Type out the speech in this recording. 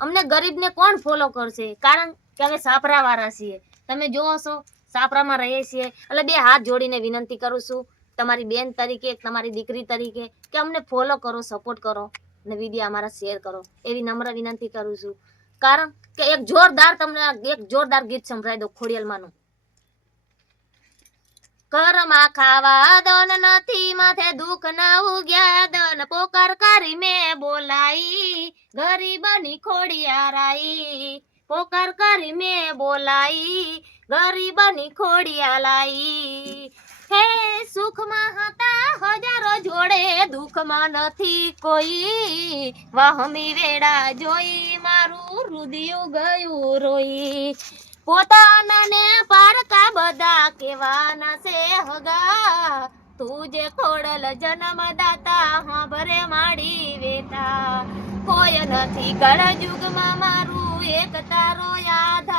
અમને ગરીબને કોણ ફોલો કરશે? કારણ કે અમે સાપરા વાળા છીએ. તમે જોવો છો સાપરામાં રહીએ છીએ એટલે બે હાથ જોડીને વિનંતી કરું છું તમારી બેન તરીકે, તમારી દીકરી તરીકે કે અમને ફોલો કરો, સપોર્ટ કરો અને વિડીયો અમારા શેર કરો એવી નમ્ર વિનંતી કરું છું. કારણ કે એક જોરદાર ગીત સંભળાઈ દો ખોડિયાલમાંનું. ઘરમાં ખાવા દન નથી, માથે દુઃખ ના ઉગ્યા દન, પોકાર કરી મેં બોલાઈ ગરીબની ખોડિયારાઈ, પોકાર કરી મેં બોલાઈ ગરીબની ખોડિયાલાઈ. હે સુખમાં હતા હજારો જોડે, દુઃખમાં નથી કોઈ, વાહમી વેડા જોઈ મારું હૃદય ગયું રોઈ. પોતાના ને પારકા બધા કેવાના છે હગા, તું જે ખોડલ જન્મદાતા હાંભરે માડી વેતા. કોઈ નથી કળયુગમાં મારું એક તારો યાદ